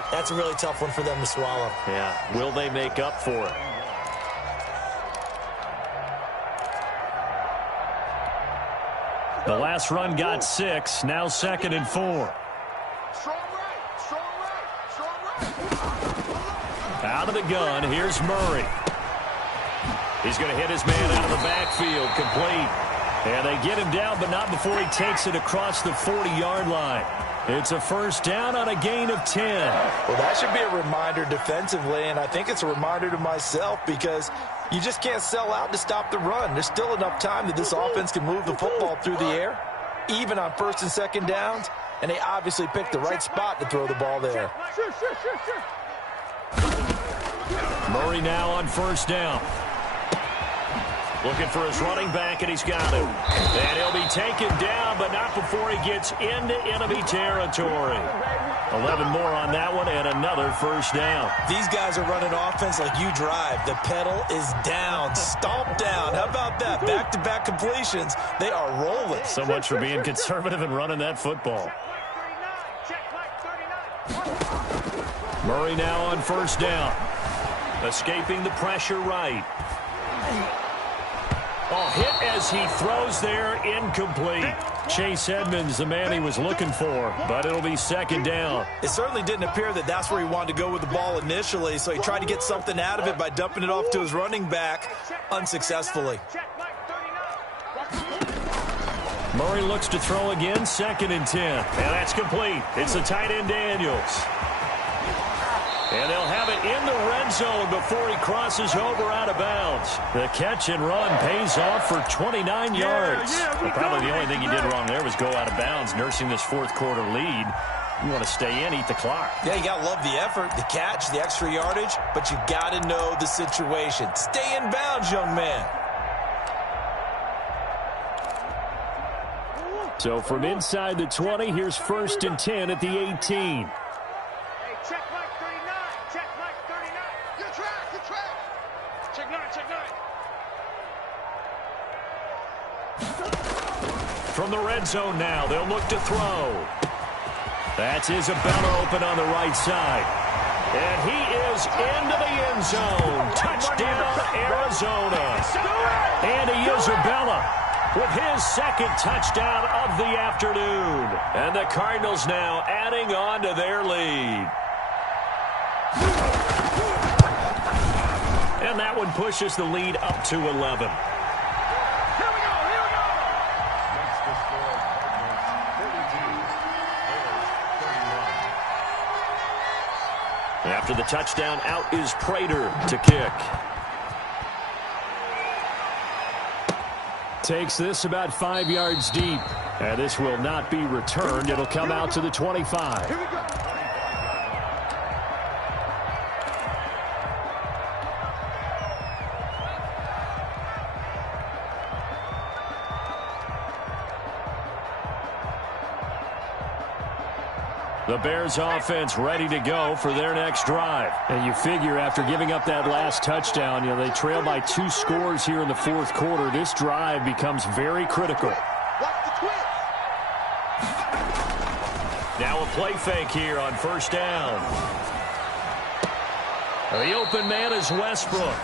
that's a really tough one for them to swallow. Yeah, will they make up for it? The last run got 6, now 2nd and 4. Strong right, strong right, strong right. Out of the gun, here's Murray. He's going to hit his man out of the backfield, complete. And they get him down, but not before he takes it across the 40-yard line. It's a first down on a gain of 10. Well, that should be a reminder defensively, and I think it's a reminder to myself because you just can't sell out to stop the run. There's still enough time that this offense can move the football through the air, even on 1st and 2nd downs, and they obviously picked the right spot to throw the ball there. Murray now on 1st down. Looking for his running back, and he's got him. And he'll be taken down, but not before he gets into enemy territory. 11 more on that one, and another first down. These guys are running offense like you drive. The pedal is down, stomp down. How about that? Back-to-back completions. They are rolling. So much for being conservative and running that football. Murray now on 1st down. Escaping the pressure right. Oh, hit as he throws there, incomplete. Chase Edmonds, the man he was looking for, but it'll be 2nd down. It certainly didn't appear that that's where he wanted to go with the ball initially, so he tried to get something out of it by dumping it off to his running back unsuccessfully. Murray looks to throw again, 2nd and 10. And that's complete. It's the tight end Daniels. And they'll have it in the red zone before he crosses over out of bounds. The catch and run pays off for 29 yards. Probably the only thing he did wrong there was go out of bounds, nursing this 4th quarter lead. You want to stay in, eat the clock. Yeah, you got to love the effort, the catch, the extra yardage, but you got to know the situation. Stay in bounds, young man. So from inside the 20, here's 1st and 10 at the 18. From the red zone now, they'll look to throw. That's Isabella open on the right side. And he is into the end zone. Touchdown, Arizona. Andy Isabella with his 2nd touchdown of the afternoon. And the Cardinals now adding on to their lead. And that one pushes the lead up to 11. After the touchdown, out is Prater to kick. Takes this about 5 yards deep. And this will not be returned. It'll come out to the 25. The Bears offense ready to go for their next drive. And you figure after giving up that last touchdown, they trail by 2 scores here in the 4th quarter. This drive becomes very critical. Now a play fake here on 1st down. The open man is Westbrook.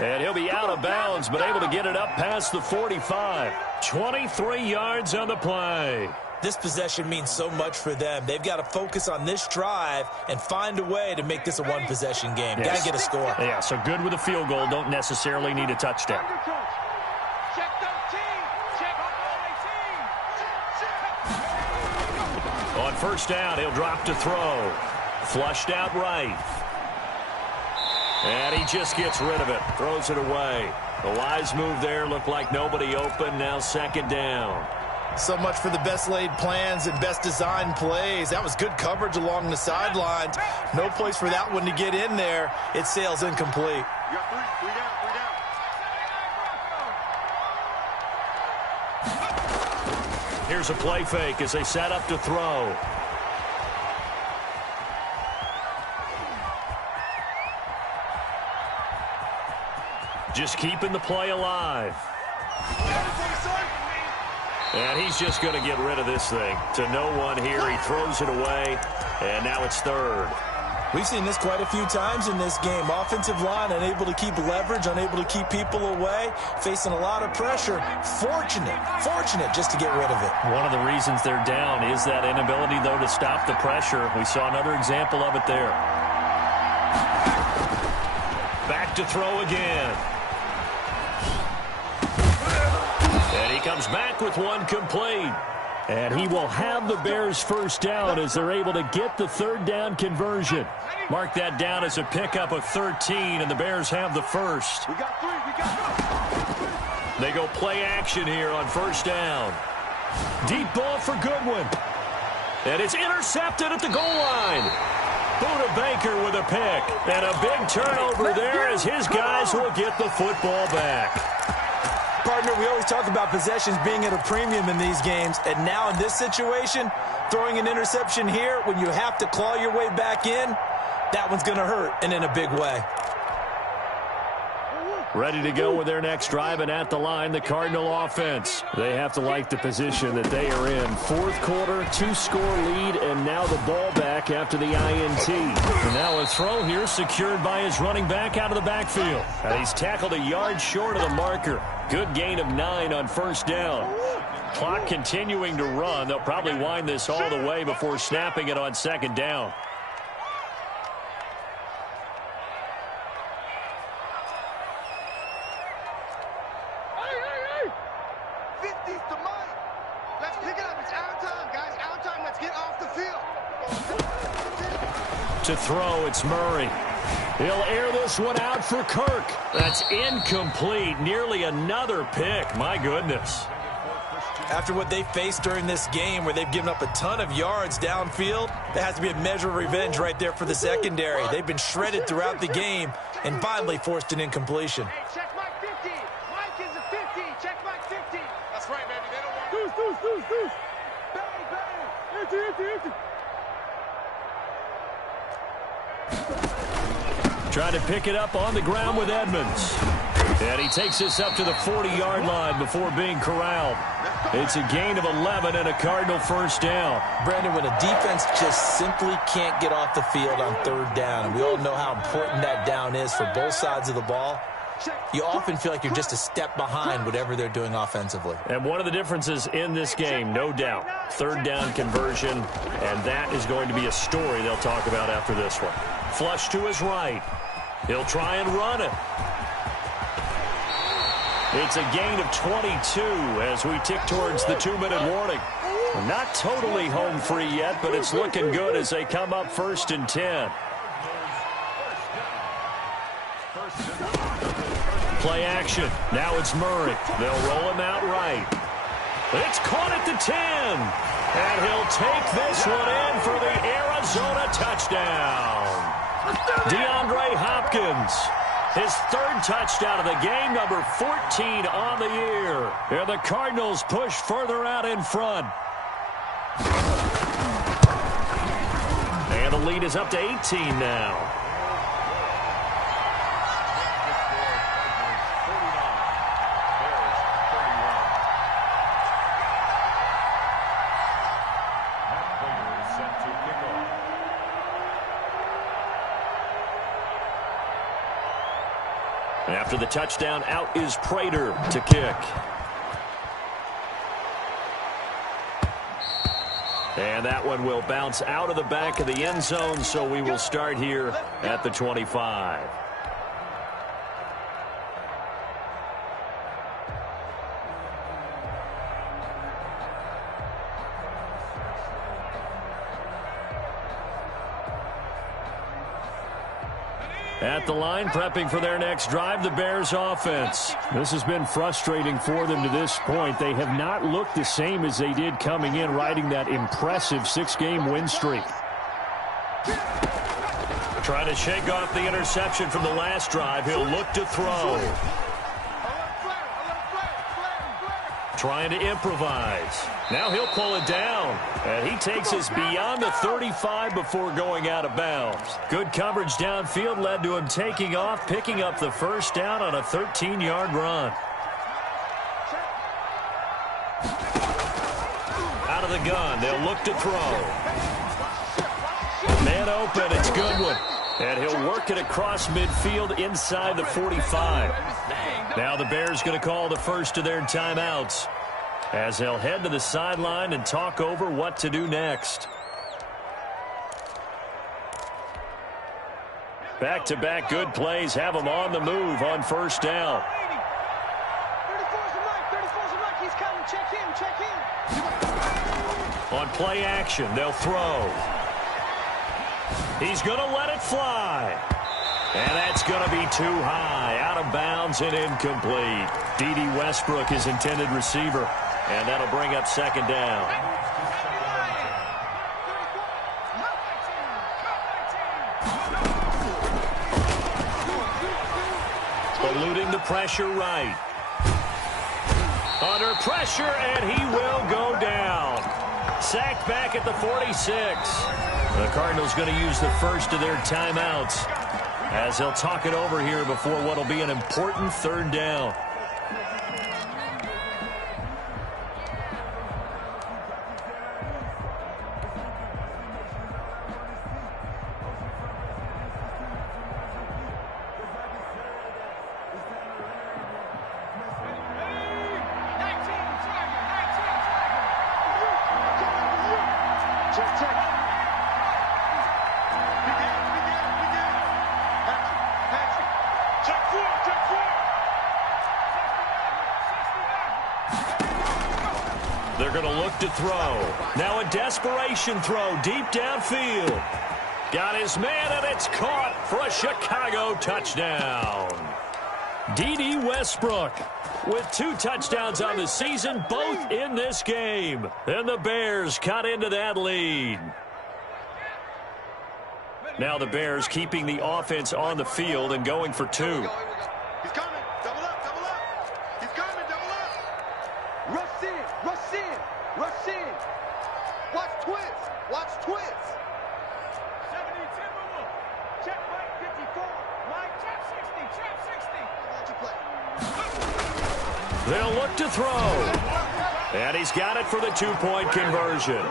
And he'll be out of bounds, but able to get it up past the 45. 23 yards on the play. This possession means so much for them. They've got to focus on this drive and find a way to make this a one-possession game. Yes. Got to get a score. Yeah, so good with a field goal. Don't necessarily need a touchdown. Check 13. Check 18. On first down, he'll drop to throw. Flushed out right. And he just gets rid of it. Throws it away. The wise move there. Looked like nobody open. Now second down. So much for the best laid plans and best designed plays. That was good coverage along the sidelines. No place for that one to get in there. It sails incomplete. You got three down. Here's a play fake as they set up to throw. Just keeping the play alive. And he's just going to get rid of this thing. To no one here. He throws it away. And now it's third. We've seen this quite a few times in this game. Offensive line unable to keep leverage, unable to keep people away, facing a lot of pressure. Fortunate just to get rid of it. One of the reasons they're down is that inability, though, to stop the pressure. We saw another example of it there. Back to throw again. And he comes back with one complete. And he will have the Bears first down as they're able to get the third down conversion. Mark that down as a pickup of 13, and the Bears have the first. We got three. They go play action here on first down. Deep ball for Goodwin. And it's intercepted at the goal line. Buda Baker with a pick. And a big turnover there as his guys will get the football back. Partner, we always talk about possessions being at a premium in these games, and now in this situation, throwing an interception here when you have to claw your way back in, that one's going to hurt, and in a big way. Ready to go with their next drive, and at the line, the Cardinal offense. They have to like the position that they are in. Fourth quarter, 2-score lead, and now the ball back after the INT. And now a throw here secured by his running back out of the backfield. And he's tackled a yard short of the marker. Good gain of 9 on first down. Clock continuing to run. They'll probably wind this all the way before snapping it on second down. To throw, it's Murray. He'll air this one out for Kirk. That's incomplete. Nearly another pick. My goodness. After what they faced during this game where they've given up a ton of yards downfield, there has to be a measure of revenge right there for the secondary. They've been shredded throughout the game and finally forced an incompletion. Hey, check Mike 50. Mike is a 50. Check Mike 50. That's right, baby. They don't want Deuce. Bang. Empty. Trying to pick it up on the ground with Edmonds. And he takes this up to the 40-yard line before being corralled. It's a gain of 11 and a Cardinal first down. Brandon, when a defense just simply can't get off the field on third down, and we all know how important that down is for both sides of the ball, you often feel like you're just a step behind whatever they're doing offensively. And one of the differences in this game, no doubt, third down conversion, and that is going to be a story they'll talk about after this one. Flush to his right. He'll try and run it. It's a gain of 22 as we tick towards the 2-minute warning. Not totally home free yet, but it's looking good as they come up first and 10. Play action. Now it's Murray. They'll roll him out right. It's caught at the 10. And he'll take this one in for the Arizona touchdown. DeAndre Hopkins, his third touchdown of the game, number 14 on the year. And the Cardinals push further out in front. And the lead is up to 18 now. After the touchdown, out is Prater to kick. And that one will bounce out of the back of the end zone, so we will start here at the 25. At the line, prepping for their next drive, the Bears offense. This has been frustrating for them to this point. They have not looked the same as they did coming in, riding that impressive 6-game win streak. Trying to shake off the interception from the last drive. He'll look to throw. Trying to improvise. Now he'll pull it down. And he takes us beyond the 35 before going out of bounds. Good coverage downfield led to him taking off, picking up the first down on a 13-yard run. Out of the gun, they'll look to throw. Man open, it's Goodwin. And he'll work it across midfield inside the 45. Now the Bears going to call the first of their timeouts as they'll head to the sideline and talk over what to do next. Back-to-back good plays have them on the move on first down. 34's a Mike. He's coming. Check in. On play action, they'll throw. He's going to let it fly. And that's going to be too high. Out of bounds and incomplete. D.D. Westbrook is intended receiver. And that'll bring up second down. Eluding the pressure right. Under pressure, and he will go down. Sacked back at the 46. The Cardinals going to use the first of their timeouts as they'll talk it over here before what will be an important third down. They're going to look to throw. Now a desperation throw deep downfield. Got his man, and it's caught for a Chicago touchdown. D.D. Westbrook with 2 touchdowns on the season, both in this game. And the Bears cut into that lead. Now the Bears keeping the offense on the field and going for 2. He's coming. Double up. He's coming. Double up. Rush in. Watch twist. 70 Timberwolf. Check Mike 54. Mike, check 60. They'll look to throw. And he's got it for the 2-point conversion.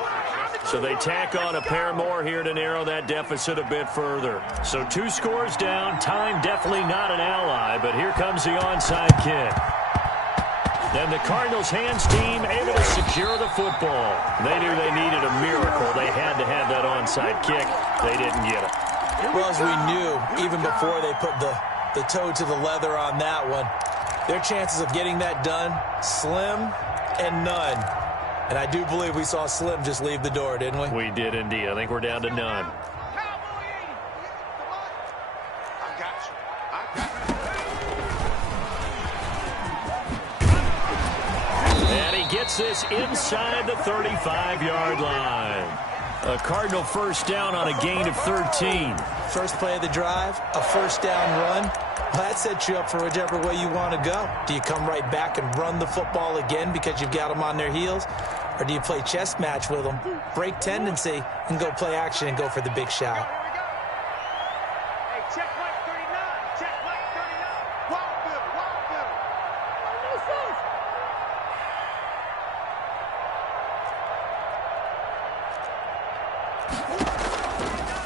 So they tack on a pair more here to narrow that deficit a bit further. So 2 scores down. Time definitely not an ally, but here comes the onside kick. And the Cardinals' hands team able to secure the football. They knew they needed a miracle. They had to have that onside kick. They didn't get it. Well, as we knew, even before they put the toe to the leather on that one, their chances of getting that done, slim and none. And I do believe we saw Slim just leave the door, didn't we? We did indeed. I think we're down to none. Gets this inside the 35-yard line. A Cardinal first down on a gain of 13. First play of the drive, a first down run. Well, that sets you up for whichever way you want to go. Do you come right back and run the football again because you've got them on their heels? Or do you play chess match with them, break tendency, and go play action and go for the big shot? Hey, check Mike 39. Check Mike 39. Wild Bill.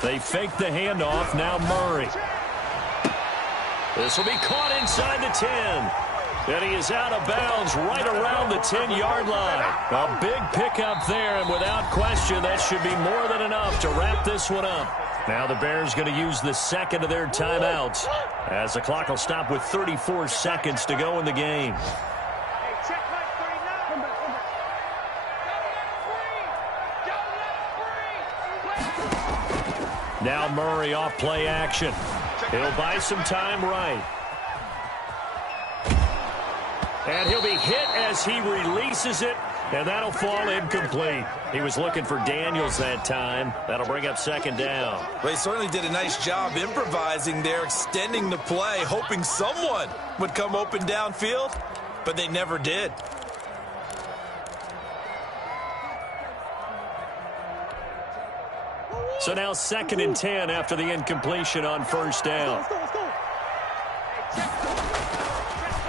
They fake the handoff. Now Murray. This will be caught inside the 10. And he is out of bounds right around the 10-yard line. A big pickup there, and without question, that should be more than enough to wrap this one up. Now the Bears going to use the second of their timeouts as the clock will stop with 34 seconds to go in the game. Hey, check Mike 39. Now Murray off play action. He'll buy some time right. And he'll be hit as he releases it, and that'll fall incomplete. He was looking for Daniels that time. That'll bring up second down. Well, he certainly did a nice job improvising there, extending the play, hoping someone would come open downfield, but they never did. So now 2nd and 10 after the incompletion on first down.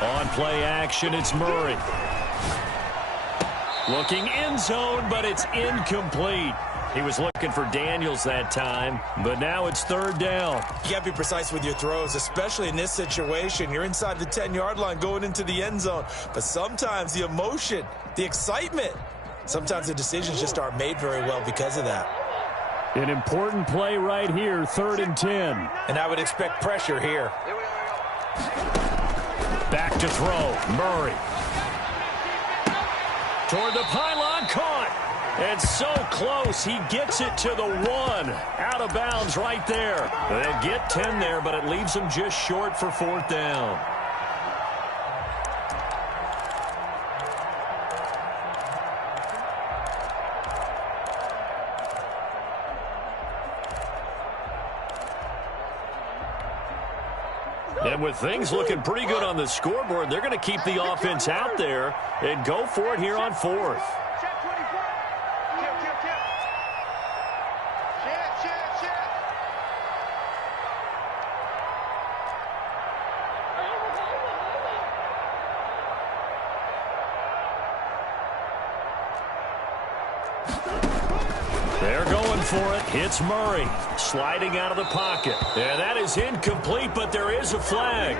On play action, it's Murray. Looking end zone, but it's incomplete. He was looking for Daniels that time, but now it's 3rd down. You got to be precise with your throws, especially in this situation. You're inside the 10-yard line going into the end zone, but sometimes the emotion, the excitement, sometimes the decisions just aren't made very well because of that. An important play right here, 3rd and 10. And I would expect pressure here. Back to throw, Murray. Toward the pylon, caught. And so close, he gets it to the 1. Out of bounds right there. They'll get 10 there, but it leaves them just short for 4th down. And with things looking pretty good on the scoreboard, they're going to keep the offense out there and go for it here on 4th. Check 24. Kill. Check. They're going for it. It's Murray sliding out of the pocket. And that is incomplete, but there is a flag.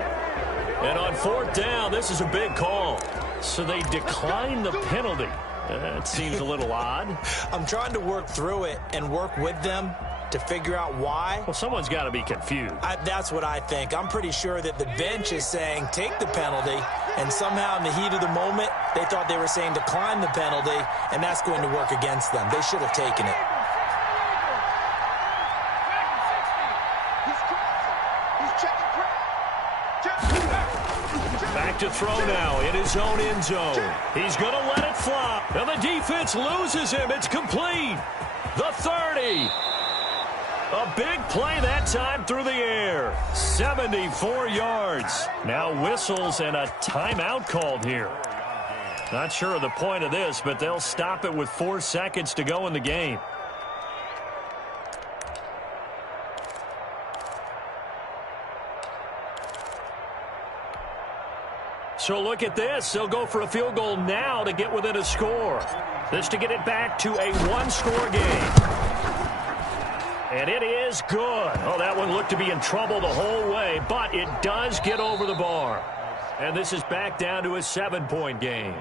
And on 4th down, this is a big call. So they decline the penalty. That seems a little odd. I'm trying to work through it and work with them to figure out why. Well, someone's got to be confused. That's what I think. I'm pretty sure that the bench is saying take the penalty, and somehow in the heat of the moment, they thought they were saying decline the penalty, and that's going to work against them. They should have taken it. Back to throw now in his own end zone. He's going to let it fly. And the defense loses him. It's complete. The 30. A big play that time through the air. 74 yards. Now whistles and a timeout called here. Not sure of the point of this, but they'll stop it with 4 seconds to go in the game. So look at this. They'll go for a field goal now to get within a score. This to get it back to a 1-score game. And it is good. Oh, that one looked to be in trouble the whole way, but it does get over the bar. And this is back down to a 7-point game.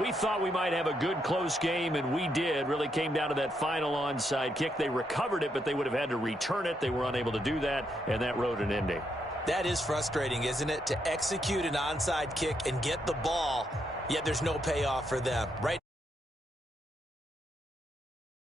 We thought we might have a good close game, and we did. Really came down to that final onside kick. They recovered it, but they would have had to return it. They were unable to do that, and that wrote an ending. That is frustrating, isn't it? To execute an onside kick and get the ball, yet there's no payoff for them. Right